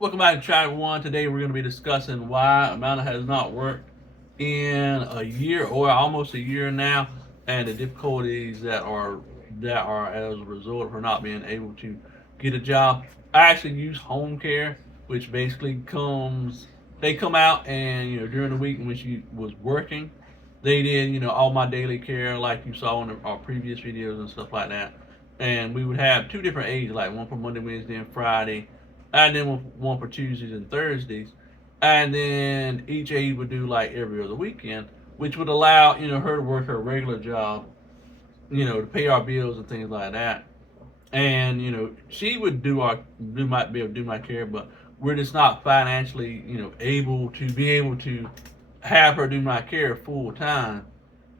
Welcome back to Chapter 1. Today we're going to be discussing why Amanda has not worked in a year or almost a year now, and the difficulties that are as a result of her not being able to get a job. I actually use home care, which basically they come out and during the week when she was working, they did all my daily care like you saw in our previous videos and stuff like that. And we would have two different aides, like one for Monday, Wednesday, and Friday, and then one for Tuesdays and Thursdays, and then each aide would do like every other weekend, which would allow her to work her regular job, to pay our bills and things like that. And she would do my care, but we're just not financially able to have her do my care full time.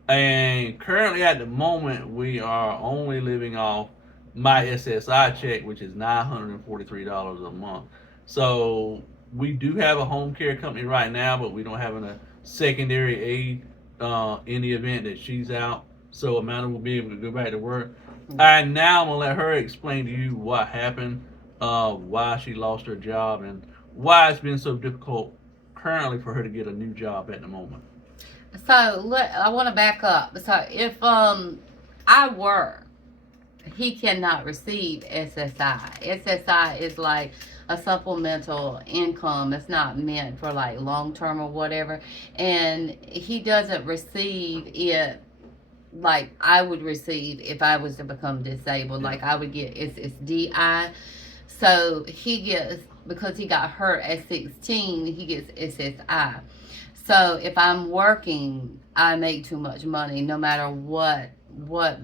And currently, at the moment, we are only living off my SSI check, which is $943 a month. So we do have a home care company right now, but we don't have a secondary aid in the event that she's out. So Amanda will be able to go back to work. And now I'm gonna let her explain to you what happened, why she lost her job, and why it's been so difficult currently for her to get a new job at the moment. I want to back up. So if I work, he cannot receive SSI. SSI is like a supplemental income. It's not meant for like long term or whatever, and he doesn't receive it like I would receive if I was to become disabled. Yeah. Like I would get SSDI. So he gets, because he got hurt at 16, he gets SSI. So if I'm working, I make too much money. No matter what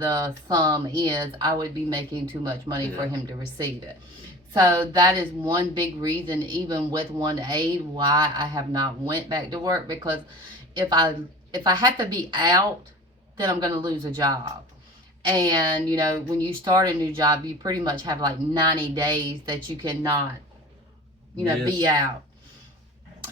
the sum is, I would be making too much money for Yeah. him to receive it. So that is one big reason, even with one aid, why I have not went back to work. Because if I if I have to be out, then I'm going to lose a job. And when you start a new job, you pretty much have like 90 days that you cannot be Yes. out.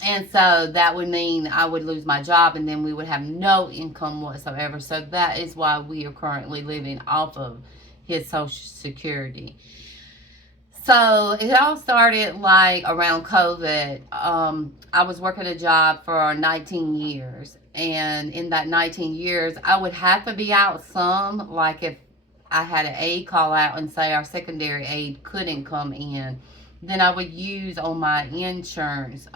And so that would mean I would lose my job, and then we would have no income whatsoever. So that is why we are currently living off of his Social Security. So it all started like around COVID. I was working a job for 19 years. And in that 19 years, I would have to be out some. Like if I had an aide call out and say our secondary aide couldn't come in, then I would use on my insurance.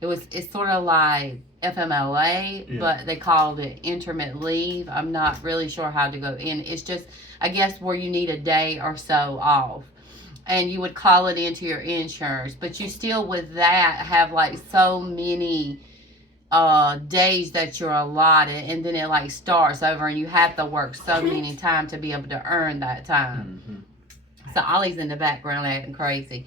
It's sort of like FMLA, Yeah. but they called it intermittent leave. I'm not really sure how to go in. It's just, I guess, where you need a day or so off, and you would call it into your insurance, but you still with that have like so many days that you're allotted, and then it like starts over and you have to work so many times to be able to earn that time. Mm-hmm. So Ollie's in the background acting crazy,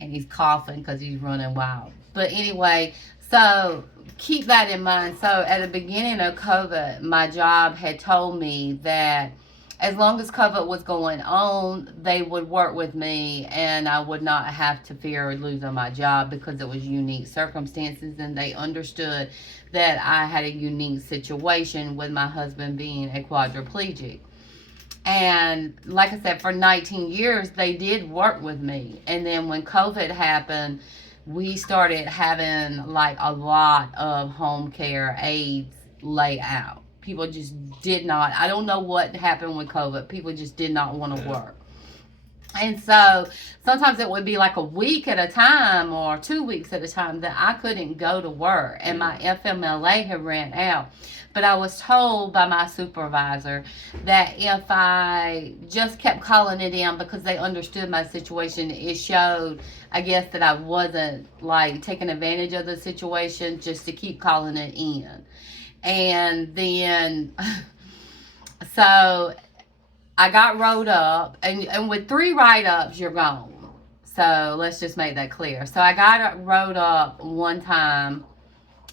and he's coughing because he's running wild. But anyway, so keep that in mind. So at the beginning of COVID, my job had told me that as long as COVID was going on, they would work with me and I would not have to fear losing my job, because it was unique circumstances, and they understood that I had a unique situation with my husband being a quadriplegic. And like I said, for 19 years, they did work with me. And then when COVID happened, we started having like a lot of home care aides lay out. People just did not, I don't know what happened with COVID. People just did not want to Yeah. work. And so sometimes it would be like a week at a time or 2 weeks at a time that I couldn't go to work, and my FMLA had ran out. But I was told by my supervisor that if I just kept calling it in, because they understood my situation, it showed, I guess, that I wasn't like taking advantage of the situation, just to keep calling it in. And then, so I got wrote up, and with 3 write-ups, you're gone. So let's just make that clear. So I got wrote up one time,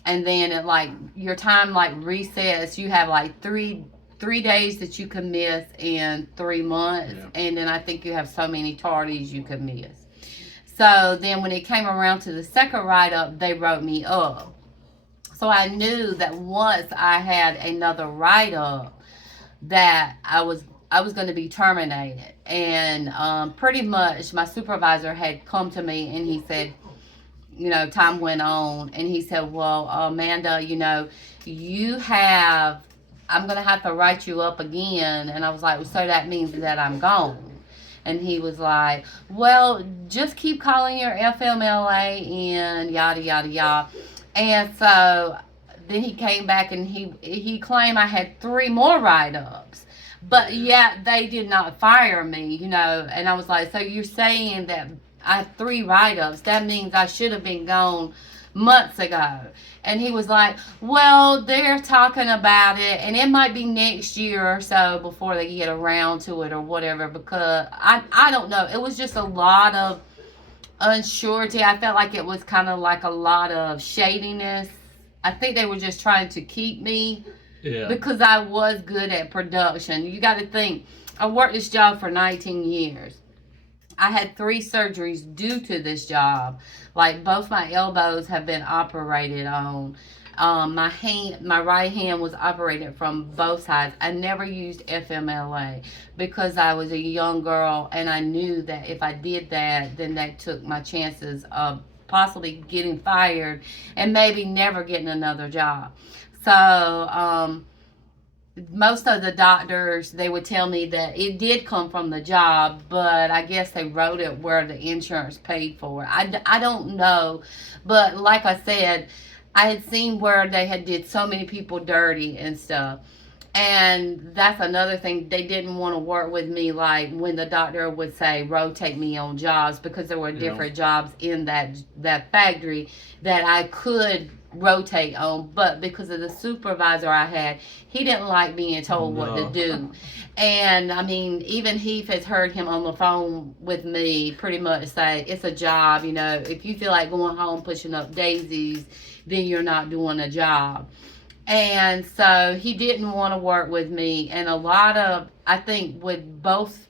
and then it like your time like resets. You have like three days that you can miss in 3 months, Yeah. and then I think you have so many tardies you can miss. So then when it came around to the second write-up, they wrote me up. So I knew that once I had another write-up, that I was going to be terminated. And pretty much my supervisor had come to me and he said, time went on, and he said, well, Amanda, you have, I'm going to have to write you up again. And I was like, well, so that means that I'm gone. And he was like, well, just keep calling your FMLA and yada, yada, yada. And so then he came back and he claimed I had 3 more write-ups. But yet they did not fire me, And I was like, so you're saying that I have 3 write-ups. That means I should have been gone months ago. And he was like, well, they're talking about it, and it might be next year or so before they get around to it or whatever, because I don't know. It was just a lot of unsurety. I felt like it was kind of like a lot of shadiness. I think they were just trying to keep me because I was good at production. You got to think, I worked this job for 19 years. I had 3 surgeries due to this job. Like, both my elbows have been operated on. My right hand was operated from both sides. I never used FMLA because I was a young girl, and I knew that if I did that, then that took my chances of possibly getting fired and maybe never getting another job. So, most of the doctors, they would tell me that it did come from the job, but I guess they wrote it where the insurance paid for it. I don't know, but like I said, I had seen where they had did so many people dirty and stuff. And that's another thing. They didn't want to work with me, like when the doctor would say rotate me on jobs, because there were different jobs in that factory that I could rotate on, but because of the supervisor I had, he didn't like being told what to do. And I mean, even Heath has heard him on the phone with me pretty much say, it's a job, if you feel like going home pushing up daisies, then you're not doing a job. And so he didn't want to work with me. And a lot of, I think with both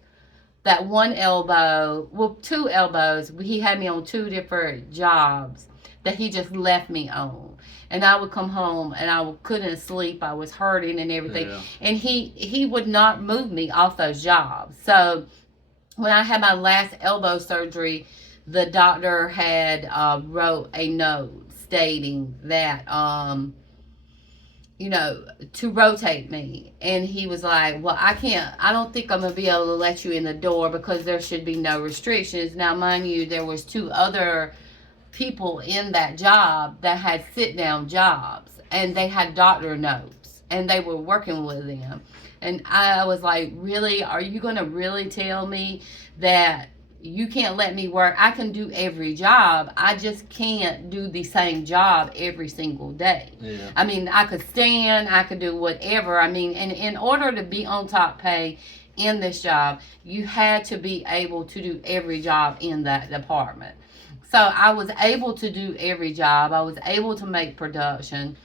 that one elbow, well, 2 elbows, he had me on 2 different jobs that he just left me on. And I would come home and I couldn't sleep. I was hurting and everything. Yeah. And he would not move me off those jobs. So when I had my last elbow surgery, the doctor had wrote a note stating that, to rotate me. And he was like, well, I don't think I'm going to be able to let you in the door because there should be no restrictions. Now, mind you, there was 2 other people in that job that had sit-down jobs, and they had doctor notes, and they were working with them. And I was like, really? Are you going to really tell me that you can't let me work? I can do every job. I just can't do the same job every single day. Yeah. I mean, I could stand, I could do whatever. I mean, and in order to be on top pay in this job, you had to be able to do every job in that department. So I was able to do every job. I was able to make production.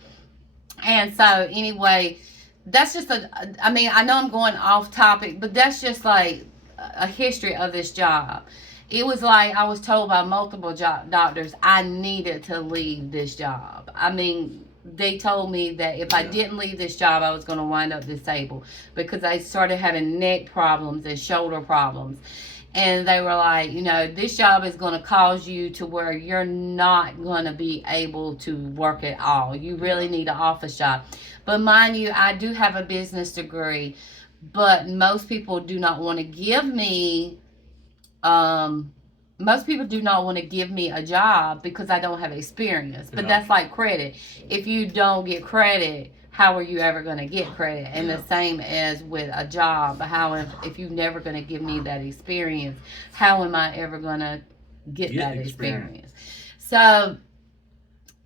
And so anyway, that's just I know I'm going off topic, but that's just like a history of this job. It was like I was told by multiple doctors I needed to leave this job. I mean, they told me that if I didn't leave this job, I was going to wind up disabled because I started having neck problems and shoulder problems. And they were like, this job is going to cause you to where you're not going to be able to work at all. You really need an office job. But mind you, I do have a business degree, but most people do not want to give me, a job because I don't have experience. But that's like credit. If you don't get credit, how are you ever going to get credit? And the same as with a job. If you're never going to give me that experience, how am I ever going to get that experience? So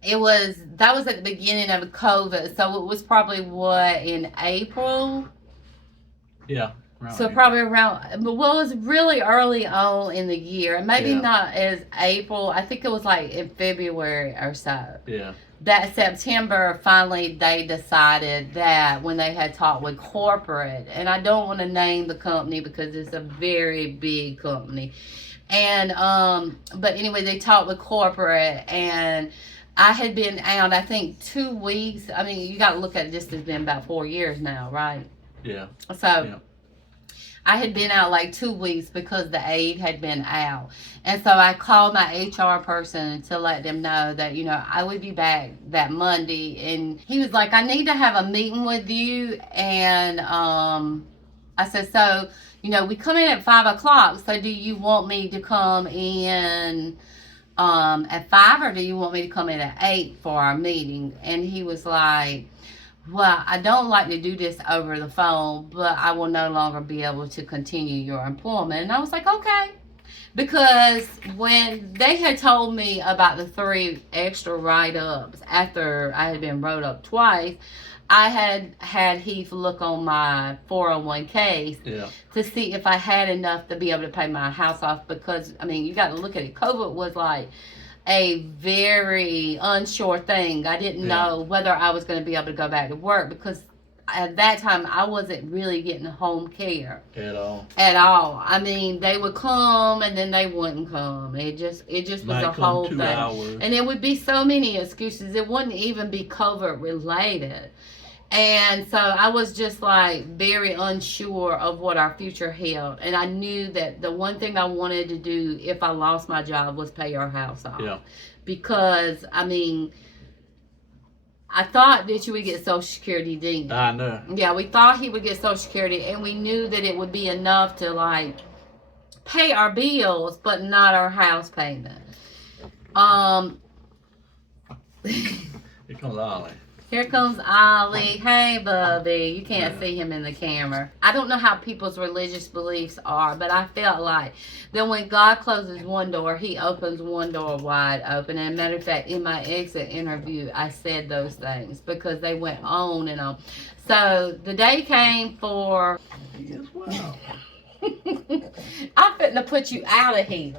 that was at the beginning of COVID. So it was probably in April? Yeah. So probably around, it was really early on in the year. Maybe not as April. I think it was like in February or so. Yeah. That September, finally, they decided that when they had talked with corporate, and I don't want to name the company because it's a very big company. And, but anyway, they talked with corporate, and I had been out, I think, 2 weeks. I mean, you got to look at it, this has been about 4 years now, right? Yeah. So I had been out like 2 weeks because the aide had been out. And so I called my HR person to let them know that, I would be back that Monday. And he was like, I need to have a meeting with you. And I said, so, we come in at 5 o'clock. So do you want me to come in at 5, or do you want me to come in at 8 for our meeting? And he was like, well, I don't like to do this over the phone, but I will no longer be able to continue your employment. And I was like, okay. Because when they had told me about the 3 extra write-ups after I had been wrote up twice, I had Heath look on my 401ks to see if I had enough to be able to pay my house off. Because, you got to look at it. COVID was like a very unsure thing. I didn't know whether I was going to be able to go back to work, because at that time I wasn't really getting home care at all. They would come and then they wouldn't come. It just was a whole thing. Hours. And it would be so many excuses. It wouldn't even be COVID related. And so I was just like very unsure of what our future held. And I knew that the one thing I wanted to do if I lost my job was pay our house off. Yeah. Because, I thought that you would get Social Security, didn't you? I know. Yeah, we thought he would get Social Security, and we knew that it would be enough to, like, pay our bills, but not our house payment. Here comes Ollie. Here comes Ollie. Hey, Bubby. You can't see him in the camera. I don't know how people's religious beliefs are, but I felt like that when God closes one door, he opens one door wide open. And matter of fact, in my exit interview, I said those things because they went on and on. So the day came for... Yes, wow. I'm fitting to put you out of here.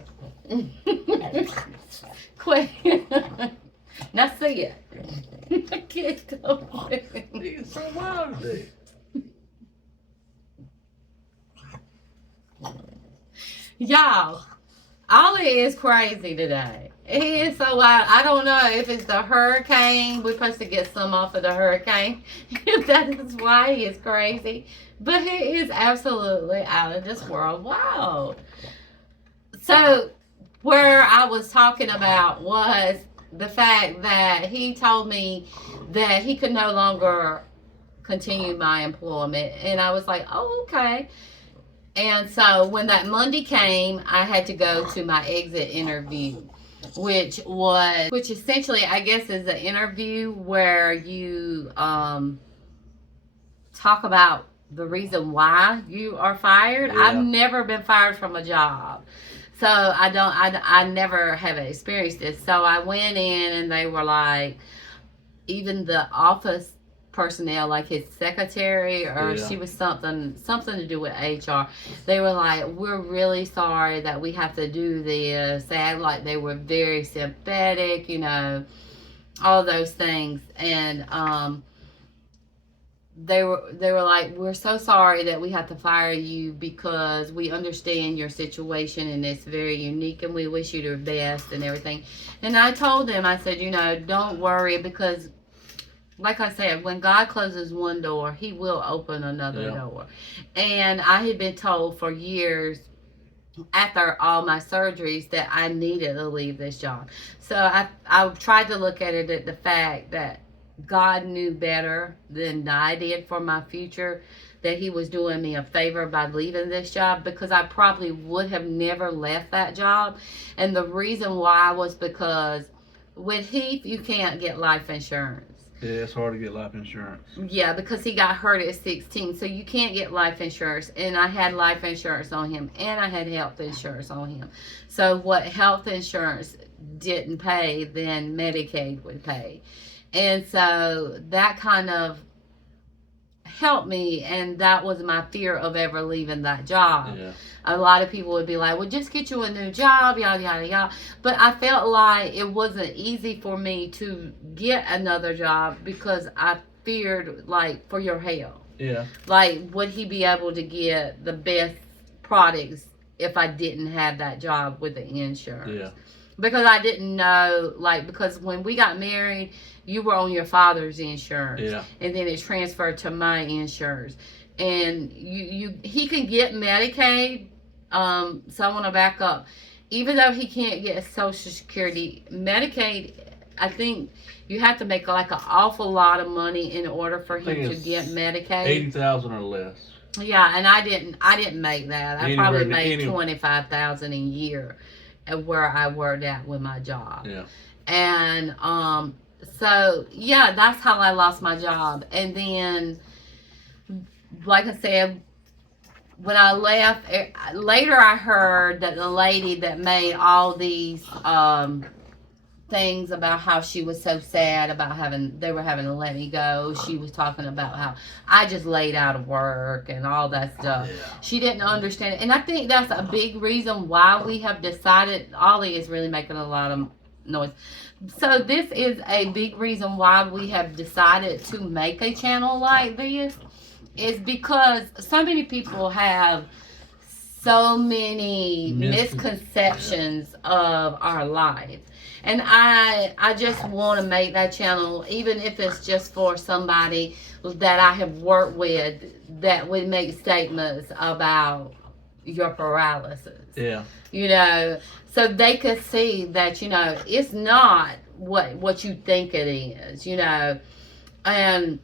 Quick. Now see it. I can't go there. He's so wild today. Y'all, Ollie is crazy today. He is so wild. I don't know if it's the hurricane. We're supposed to get some off of the hurricane. If that is why he is crazy. But he is absolutely out of this world wild. So, where I was talking about was the fact that he told me that he could no longer continue my employment. And I was like, oh, okay. And so when that Monday came, I had to go to my exit interview, which essentially, I guess, is an interview where you talk about the reason why you are fired. Yeah. I've never been fired from a job. So I never have experienced this. So I went in and they were like, even the office personnel, like his secretary, or she was something to do with HR. They were like, we're really sorry that we have to do this. They act like they were very sympathetic, all those things. And they were like, we're so sorry that we have to fire you because we understand your situation and it's very unique and we wish you the best and everything. And I told them, I said, don't worry, because like I said, when God closes one door, he will open another door. And I had been told for years after all my surgeries that I needed to leave this job. So I tried to look at it at the fact that God knew better than I did for my future, that he was doing me a favor by leaving this job, because I probably would have never left that job. And the reason why was because with Heath, you can't get life insurance. Yeah, it's hard to get life insurance. Yeah, because he got hurt at 16, so you can't get life insurance. And I had life insurance on him, and I had health insurance on him. So what health insurance didn't pay, then Medicaid would pay. And so that kind of helped me, and that was my fear of ever leaving that job. Yeah. A lot of people would be like, well, just get you a new job, yada, yada, yada. But I felt like it wasn't easy for me to get another job because I feared, like, for your health. Yeah. Like, would he be able to get the best products if I didn't have that job with the insurance? Yeah. Because I didn't know, like, because when we got married, you were on your father's insurance. Yeah. And then it transferred to my insurance. and he can get Medicaid. So I want to back up. Even though he can't get Social Security, Medicaid, I think you have to make like an awful lot of money in order for him to get Medicaid. 80,000 or less. Yeah, and I didn't make that. I probably made 25,000 a year at where I worked at with my job. Yeah. And so yeah, that's how I lost my job. And then, like I said, when I left, later I heard that the lady that made all these things about how she was so sad about they were having to let me go. She was talking about how I just laid out of work and all that stuff. Yeah. She didn't understand it. And I think that's a big reason why we have decided, Ollie is really making a lot of noise. So this is a big reason why we have decided to make a channel like this, is because so many people have so many misconceptions of our life. And I just want to make that channel, even if it's just for somebody that I have worked with that would make statements about your paralysis. Yeah. You know, so they could see that, you know, it's not what you think it is, you know. And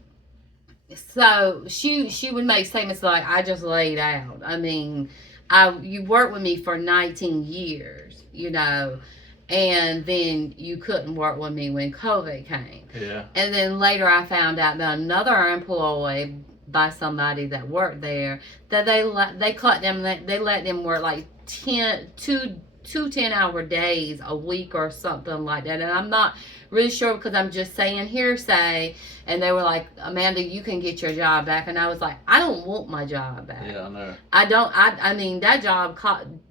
so she would make statements like, I just laid out. I mean, you worked with me for 19 years, you know, and then you couldn't work with me when COVID came. Yeah. And then later I found out that another employee by somebody that worked there, that they let them work like 2 10-hour days a week or something like that. And I'm not really sure because I'm just saying hearsay. And they were like, Amanda, you can get your job back. And I was like, I don't want my job back. Yeah, I know. I mean, that job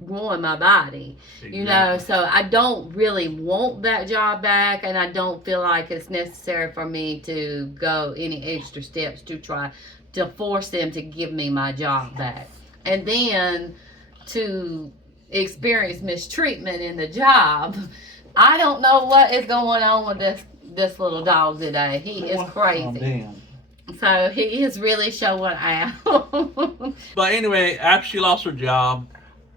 ruined my body, exactly. You know, so I don't really want that job back. And I don't feel like it's necessary for me to go any extra steps to try to force them to give me my job back. And then to experience mistreatment in the job. I don't know what is going on with this little dog today. He is crazy. So he is really showing out. But anyway, after she lost her job,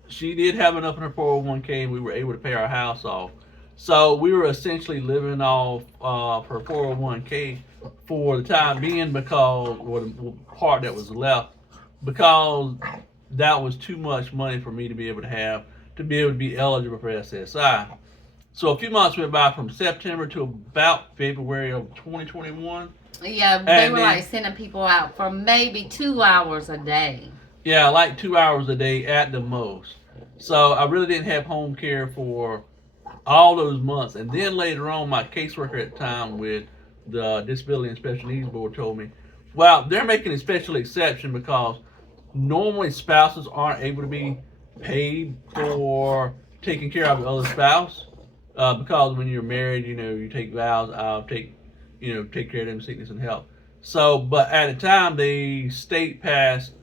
she did have enough in her 401k, and we were able to pay our house off. So we were essentially living off her 401k for the time being, because, or the part that was left, because that was too much money for me to be able to be eligible for SSI. So a few months went by from September to about February of 2021. Yeah, they were like sending people out for maybe 2 hours a day. Yeah, like 2 hours a day at the most. So I really didn't have home care for all those months. And then later on, my caseworker at the time with the Disability and Special Needs Board told me, well, they're making a special exception because normally spouses aren't able to be paid for taking care of the other spouse. Because when you're married, you know, you take vows, take care of them sickness and health. So, but at the time, the state passed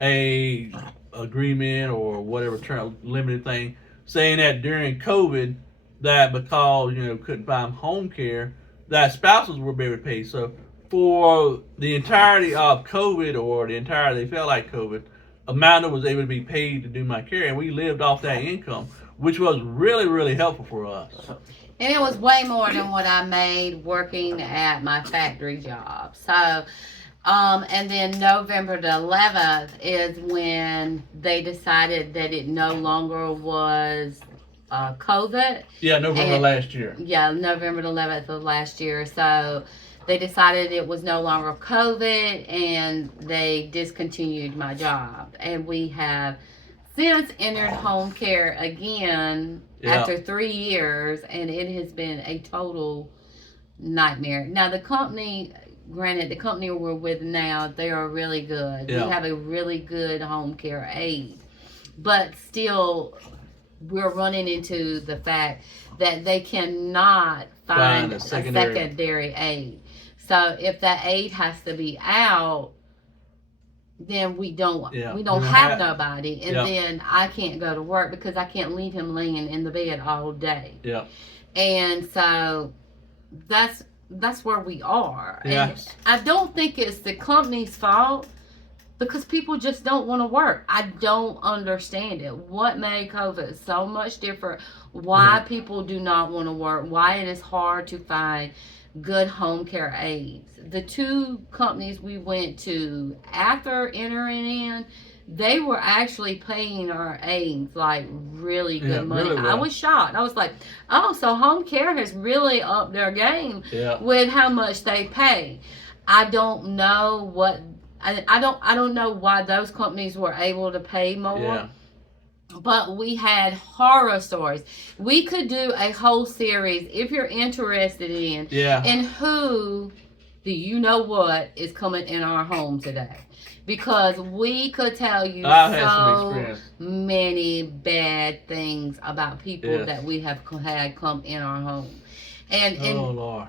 a agreement or whatever term, limited thing, saying that during COVID, that because, you know, couldn't find home care, that spouses were able to pay. So for the entirety of COVID, or they felt like COVID, Amanda was able to be paid to do my care, and we lived off that income, which was really, really helpful for us. And it was way more than what I made working at my factory job. So, and then November the 11th is when they decided that it no longer was COVID. Yeah, November last year. Yeah, November the 11th of last year. So they decided it was no longer COVID, and they discontinued my job. And we have since entered home care again after 3 years, and it has been a total nightmare. Now the company we're with now, they are really good. Yeah. We have a really good home care aide, but still we're running into the fact that they cannot find a secondary aide. So if that aide has to be out, then we don't have nobody, and then I can't go to work because I can't leave him laying in the bed all day. Yeah. And so that's where we are. Yes. And I don't think it's the company's fault. Because people just don't want to work. I don't understand it. What made COVID so much different? Why people do not want to work? Why it is hard to find good home care aides? The two companies we went to after entering in, they were actually paying our aides like really good money. Really well. I was shocked. I was like, oh, so home care has really upped their game with how much they pay. I don't know what I don't know why those companies were able to pay more. Yeah. But we had horror stories. We could do a whole series if you're interested in who do you know what is coming in our home today. Because we could tell you so many bad things about people that we have had come in our home. And Lord.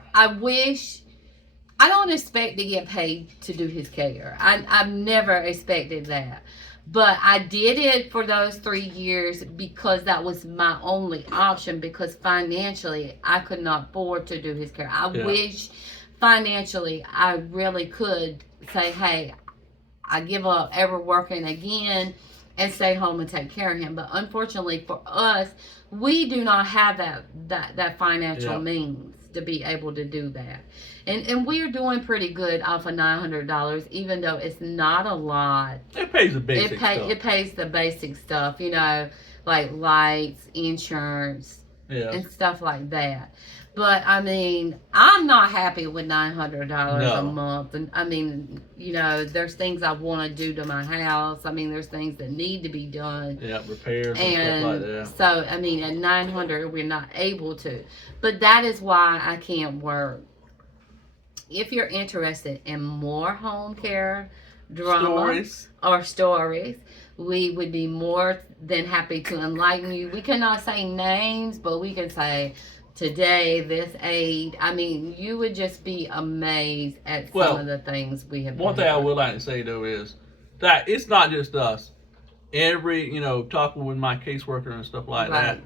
I don't expect to get paid to do his care. I've never expected that. But I did it for those 3 years because that was my only option, because financially I could not afford to do his care. I wish financially I really could say, hey, I give up ever working again and stay home and take care of him. But unfortunately for us, we do not have that financial means to be able to do that. And we're doing pretty good off of $900, even though it's not a lot. It pays the basic stuff. It pays the basic stuff, you know, like lights, insurance, and stuff like that. But I mean, I'm not happy with $900 a month. And I mean, you know, there's things I want to do to my house. I mean, there's things that need to be done. Yeah, repairs and stuff like that. So, I mean, at $900, we're not able to. But that is why I can't work. If you're interested in more home care drama or stories, we would be more than happy to enlighten you. We cannot say names, but we can say, today, this aid. I mean, you would just be amazed at some of the things we have done. One thing I would like to say, though, is that it's not just us. Every, you know, talking with my caseworker and stuff like that,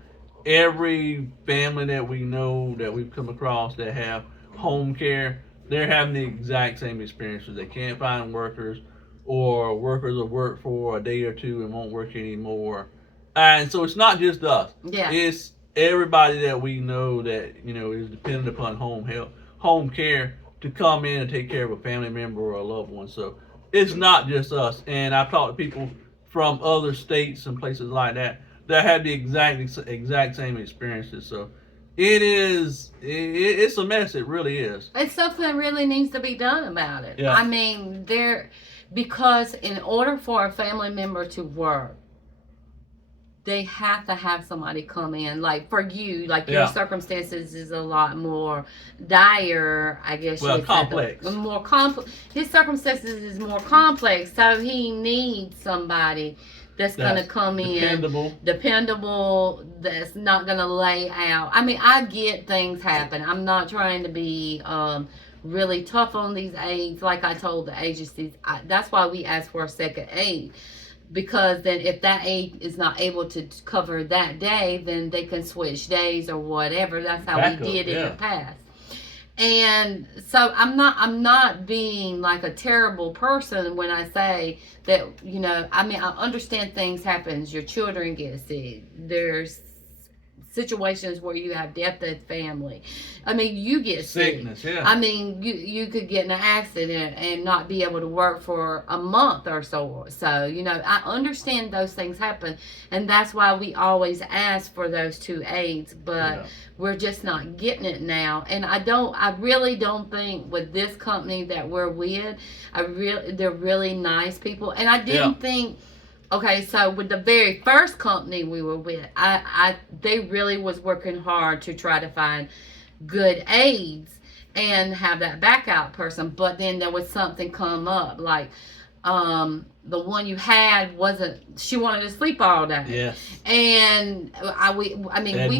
every family that we know, that we've come across that have home care, they're having the exact same experiences. They can't find workers, or workers will work for a day or two and won't work anymore. And so it's not just us. Yeah. It's everybody that we know that, you know, is dependent upon home care to come in and take care of a family member or a loved one. So it's not just us. And I've talked to people from other states and places like that have the exact same experiences. So it's a mess. It really is. It's something really needs to be done about it. Yeah. I mean, because in order for a family member to work, they have to have somebody come in. Like for you, like your circumstances is a lot more dire, I guess. Well, complex. His circumstances is more complex, so he needs somebody that's going to come dependable, that's not going to lay out. I mean, I get things happen. I'm not trying to be really tough on these aides. Like I told the agencies, that's why we asked for a second aide. Because then if that aide is not able to cover that day, then they can switch days or whatever. That's how we did it in the past. And so I'm not being like a terrible person when I say that, you know, I mean, I understand things happen. Your children get sick. There's situations where you have death in family. I mean, you get sickness, sick. I mean, you could get in an accident and not be able to work for a month or so. So, you know, I understand those things happen, and that's why we always ask for those two aides, but we're just not getting it now. And I really don't think with this company that we're with, they're really nice people. And I didn't think. Okay, so with the very first company we were with, they really was working hard to try to find good aides and have that backup person. But then there was something come up, like the one you had she wanted to sleep all day. Yes. And we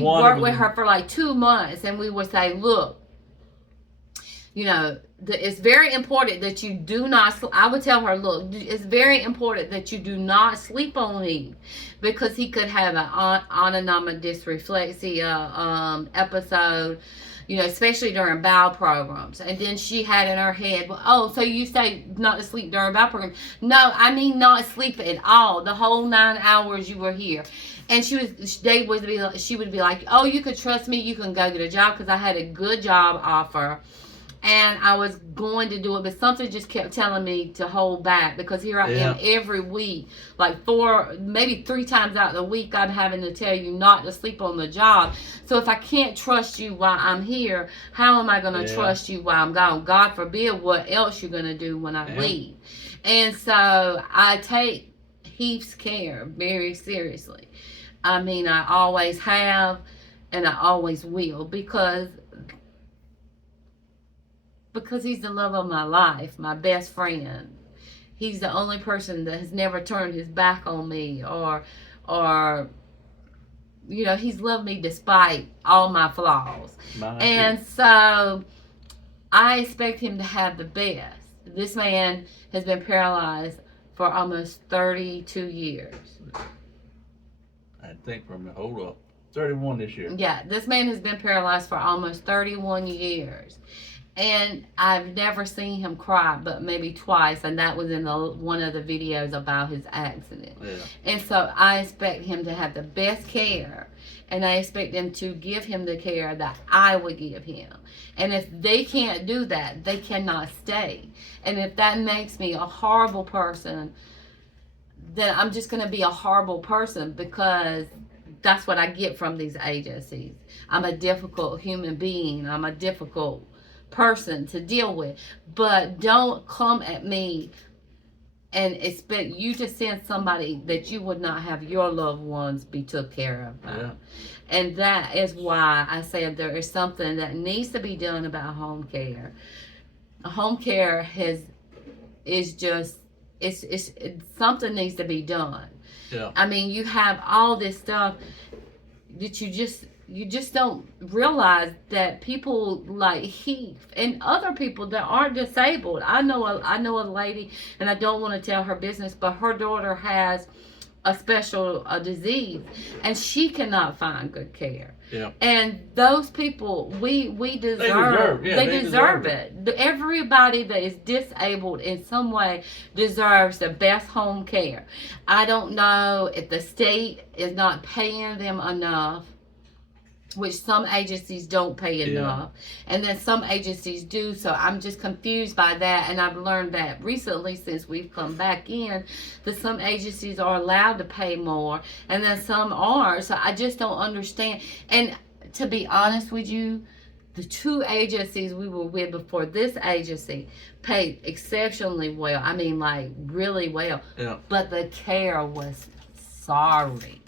worked with her for like 2 months, and we would say, look, you know, it's very important that you do not. I would tell her, look, it's very important that you do not sleep on Heath, because he could have an autonomic dysreflexia episode, especially during bowel programs. And then she had in her head, well, oh, so you say not to sleep during bowel programs? No, I mean not sleep at all. The whole 9 hours you were here. And she would be like, oh, you could trust me. You can go get a job, because I had a good job offer. And I was going to do it, but something just kept telling me to hold back, because here I am every week, like 4, maybe 3 times out of the week, I'm having to tell you not to sleep on the job. So if I can't trust you while I'm here, how am I going to trust you while I'm gone? God forbid what else you're going to do when I leave. And so I take Heath's care very seriously. I mean, I always have, and I always will, because he's the love of my life, my best friend. He's the only person that has never turned his back on me, or he's loved me despite all my flaws. And so I expect him to have the best. This man has been paralyzed for almost 32 years. I think hold up, 31 this year. Yeah, this man has been paralyzed for almost 31 years. And I've never seen him cry, but maybe twice, and that was in one of the videos about his accident. Yeah. And so I expect him to have the best care, and I expect them to give him the care that I would give him. And if they can't do that, they cannot stay. And if that makes me a horrible person, then I'm just going to be a horrible person, because that's what I get from these agencies. I'm a difficult human being. I'm a difficult person to deal with. But don't come at me and expect you to send somebody that you would not have your loved ones be took care of by. And that is why I said there is something that needs to be done about home care. Home care is just something needs to be done. I mean, you have all this stuff that you just don't realize that people like Heath and other people that aren't disabled. I know a lady, and I don't want to tell her business, but her daughter has a special disease, and she cannot find good care. And those people, we deserve. They deserve it. Everybody that is disabled in some way deserves the best home care. I don't know if the state is not paying them enough, which some agencies don't pay enough, and then some agencies do. So I'm just confused by that, and I've learned that recently since we've come back in, that some agencies are allowed to pay more, and then some aren't. So I just don't understand. And to be honest with you, the 2 agencies we were with before this agency paid exceptionally well. I mean, like, really well. But the care was sorry.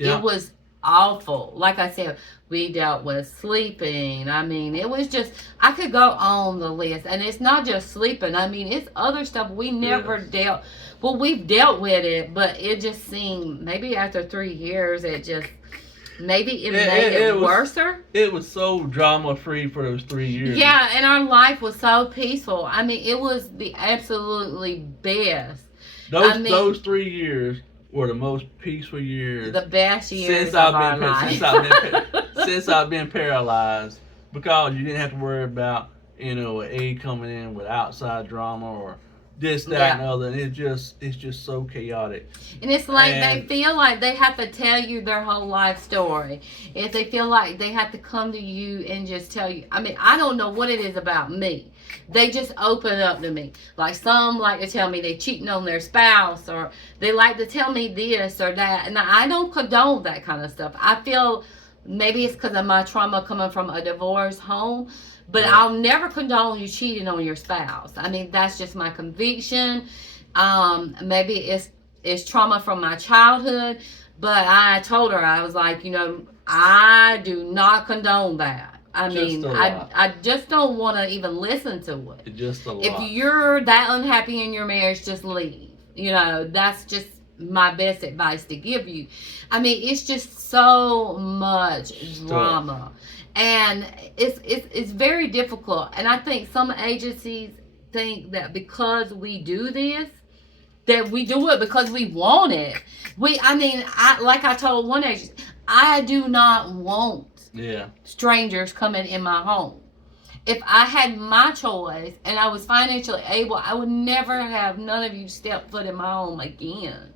It was awful. Like I said, we dealt with sleeping. I mean, it was just, I could go on the list. And it's not just sleeping. I mean, it's other stuff we never dealt. Well, we've dealt with it, but it just seemed, maybe after 3 years, it just, maybe it made it worse. It was so drama free for those 3 years. Yeah, and our life was so peaceful. I mean, it was the absolutely best. Those 3 years were the most peaceful years. The best years of our life. Since I've been paralyzed, because you didn't have to worry about, an aide coming in with outside drama or this, that, and the other. And it's just so chaotic. And it's like they feel like they have to tell you their whole life story. If they feel like they have to come to you and just tell you. I mean, I don't know what it is about me. They just open up to me. Like, some like to tell me they're cheating on their spouse, or they like to tell me this or that. And I don't condone that kind of stuff. I feel maybe it's because of my trauma coming from a divorced home, but I'll never condone you cheating on your spouse. I mean, that's just my conviction. Maybe it's trauma from my childhood, but I told her, I was like, I do not condone that. I mean, I just don't want to even listen to it. It's just a lot. If you're that unhappy in your marriage, just leave. That's just my best advice to give you. I mean, it's just so much drama. And it's very difficult. And I think some agencies think that because we do this, that we do it because we want it. I like I told one agency, I do not want strangers coming in my home. If I had my choice and I was financially able, I would never have none of you step foot in my home again.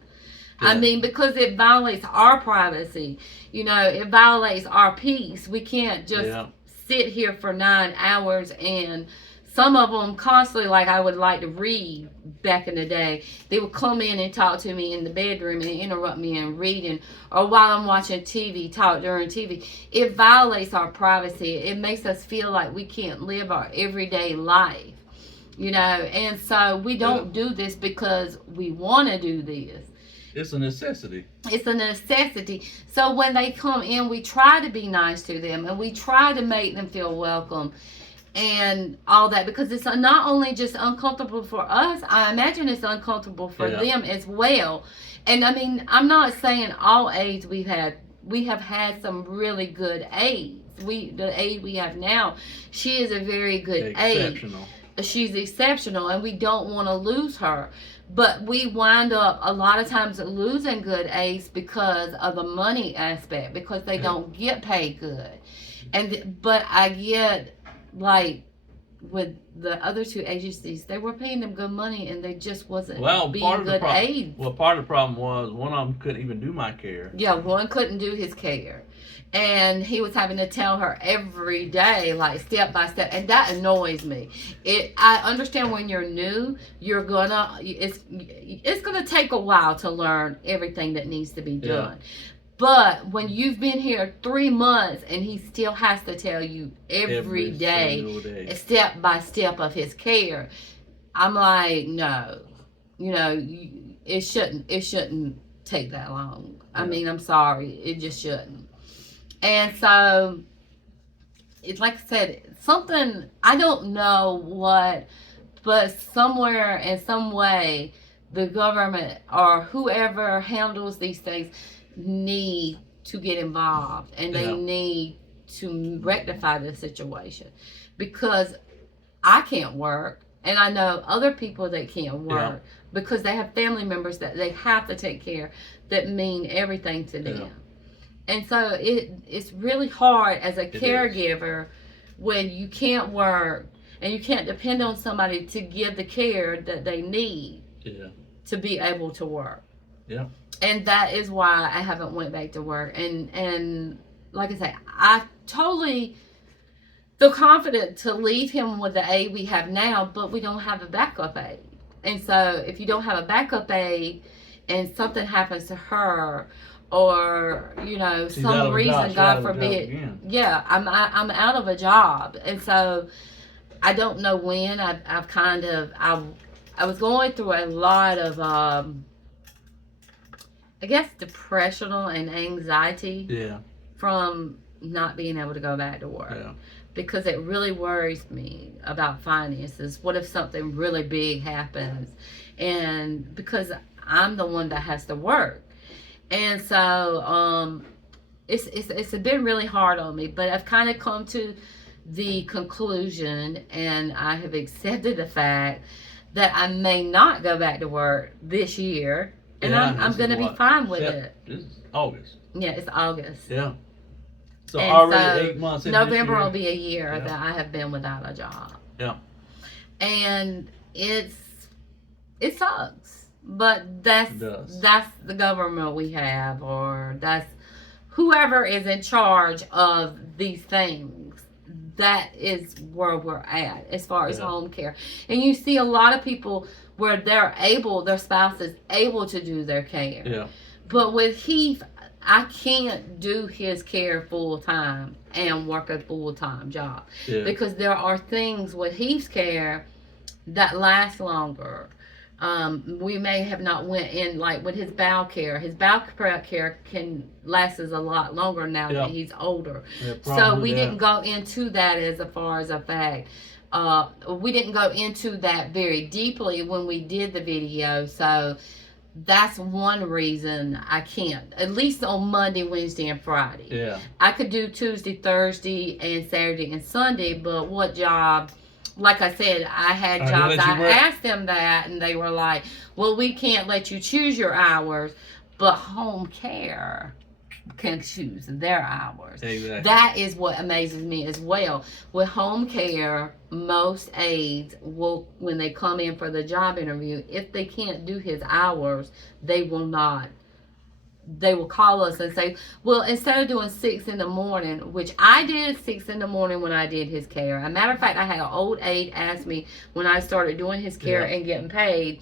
Yeah. I mean, because it violates our privacy. It violates our peace. We can't just sit here for 9 hours, and some of them constantly, like I would like to read back in the day, they would come in and talk to me in the bedroom and interrupt me in reading, or while I'm watching TV, talk during TV. It violates our privacy. It makes us feel like we can't live our everyday life, and so we don't do this because we want to do this. It's a necessity. It's a necessity. So when they come in, we try to be nice to them, and we try to make them feel welcome and all that, because it's not only just uncomfortable for us, I imagine it's uncomfortable for them as well. And I mean, I'm not saying all aides we have had some really good aides. The aide we have now, she is a very good aide. She's exceptional, and we don't want to lose her. But we wind up a lot of times losing good aides because of the money aspect, because they don't get paid good. But I get, like, with the other two agencies, they were paying them good money, and they just wasn't being good aides. Well, part of the problem was one of them couldn't even do my care. Yeah, one couldn't do his care. And he was having to tell her every day, like step by step, and that annoys me. I understand when you're new, it's gonna take a while to learn everything that needs to be done. But when you've been here 3 months and he still has to tell you every day, step by step of his care, I'm like, no, it shouldn't take that long. I mean, I'm sorry, it just shouldn't. And so, it's like I said, something, I don't know what, but somewhere in some way, the government or whoever handles these things need to get involved, and they need to rectify the situation, because I can't work, and I know other people that can't work because they have family members that they have to take care that mean everything to them. And so it's really hard as a caregiver when you can't work and you can't depend on somebody to give the care that they need to be able to work. Yeah. And that is why I haven't went back to work. And like I say, I totally feel confident to leave him with the aide we have now, but we don't have a backup aide. And so if you don't have a backup aide and something happens to her, or some reason, God forbid, I'm out of a job. And so I don't know when. I was going through a lot of I guess depression and anxiety from not being able to go back to work, because it really worries me about finances. What if something really big happens? And because I'm the one that has to work. And so it's been really hard on me, but I've kind of come to the conclusion, and I have accepted the fact that I may not go back to work this year, and I'm going to be fine with it. It's August. Yeah, it's August. Yeah. So already 8 months. November will be a year that I have been without a job. Yeah. And it sucks. But that's the government we have, or that's whoever is in charge of these things. That is where we're at as far as home care. And you see a lot of people where their spouse is able to do their care. Yeah. But with Heath, I can't do his care full time and work a full time job, because there are things with Heath's care that last longer. We may have not went in, like with his bowel care. His bowel care can lasts a lot longer now that he's older. So we didn't go into that as far as a fact. We didn't go into that very deeply when we did the video. So that's one reason I can't. At least on Monday, Wednesday, and Friday. Yeah. I could do Tuesday, Thursday, and Saturday and Sunday, but what job? Like I said, I had They jobs. let you I work? asked them that, and they were like, "Well, we can't let you choose your hours, but home care can choose their hours." Exactly. That is what amazes me as well. With home care, most aides will, when they come in for the job interview, if they can't do his hours, they will not. They will call us and say, well, instead of doing 6 in the morning, which I did 6 in the morning when I did his care. As a matter of fact, I had an old aide ask me when I started doing his care and getting paid,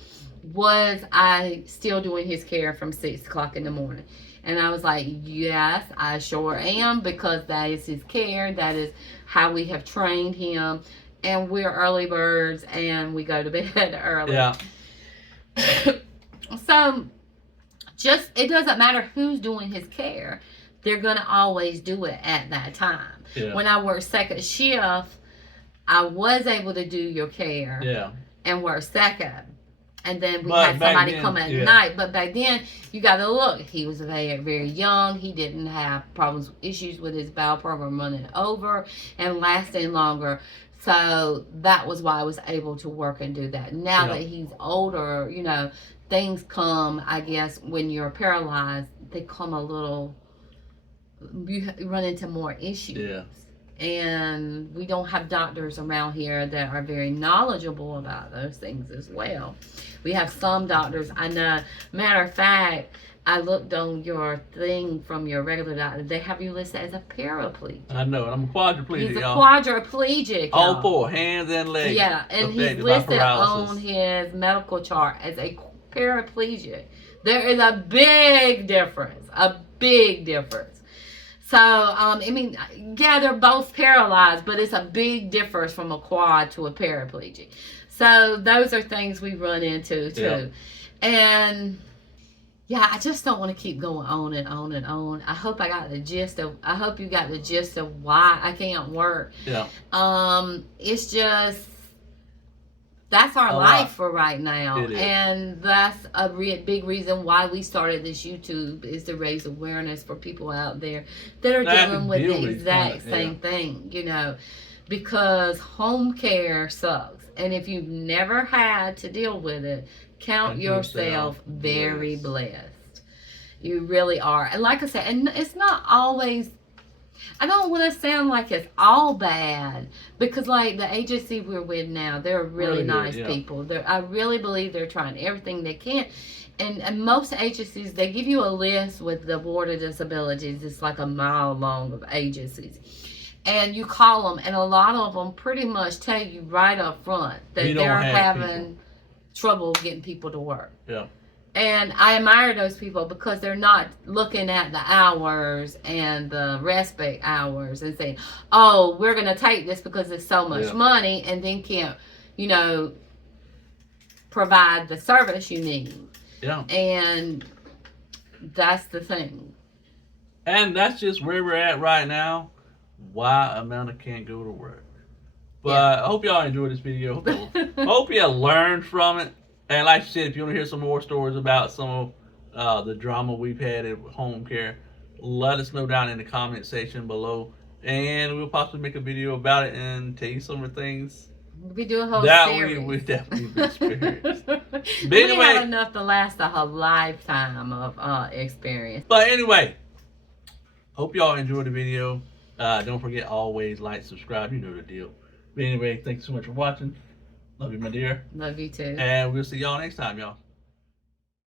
was I still doing his care from 6 o'clock in the morning? And I was like, yes, I sure am, because that is his care. That is how we have trained him. And we're early birds and we go to bed early. Yeah. So, just, it doesn't matter who's doing his care. They're going to always do it at that time. Yeah. When I worked second shift, I was able to do your care and work second. And then we had somebody come at night. But back then, you got to look. He was very, very young. He didn't have issues with his bowel program running over and lasting longer. So that was why I was able to work and do that. Now that he's older, you know, things come, I guess, when you're paralyzed, they come a little, you run into more issues. Yeah. And we don't have doctors around here that are very knowledgeable about those things as well. We have some doctors, I know. Matter of fact, I looked on your thing from your regular doctor. They have you listed as a paraplegic. I know, and I'm a quadriplegic. He's a quadriplegic. All four, hands and legs. Yeah, and he's listed on his medical chart as a paraplegic. There is a big difference. A big difference. So, I mean, yeah, they're both paralyzed, but it's a big difference from a quad to a paraplegic. So those are things we run into too. And yeah, I just don't want to keep going on and on and on. I hope you got the gist of why I can't work. Yeah. It's just, that's our life for right now. And that's a big reason why we started this YouTube, is to raise awareness for people out there that are dealing with the exact same thing, you know, because home care sucks. And if you've never had to deal with it, count yourself very blessed. You really are. And like I said, and it's not always, I don't want to sound like it's all bad, because like the agency we're with now, they're really nice people. I really believe they're trying everything they can. And most agencies, they give you a list with the Board of Disabilities. It's like a mile long of agencies. And you call them, and a lot of them pretty much tell you right up front that they're having trouble getting people to work. Yeah. And I admire those people, because they're not looking at the hours and the respite hours and saying, oh, we're going to take this because it's so much money, and then can't, you know, provide the service you need. Yeah. And that's the thing. And that's just where we're at right now. Why Amanda can't go to work. But I hope y'all enjoyed this video. Hope you learned from it. And like I said, if you want to hear some more stories about some of the drama we've had at home care, let us know down in the comment section below. And we'll possibly make a video about it and tell you some of the things we do a whole that series. we definitely experienced. But we anyway, have enough to last a whole lifetime of experience. But anyway, hope y'all enjoyed the video. Don't forget, always like, subscribe. You know the deal. But anyway, thanks so much for watching. Love you, my dear. Love you too. And we'll see y'all next time, y'all.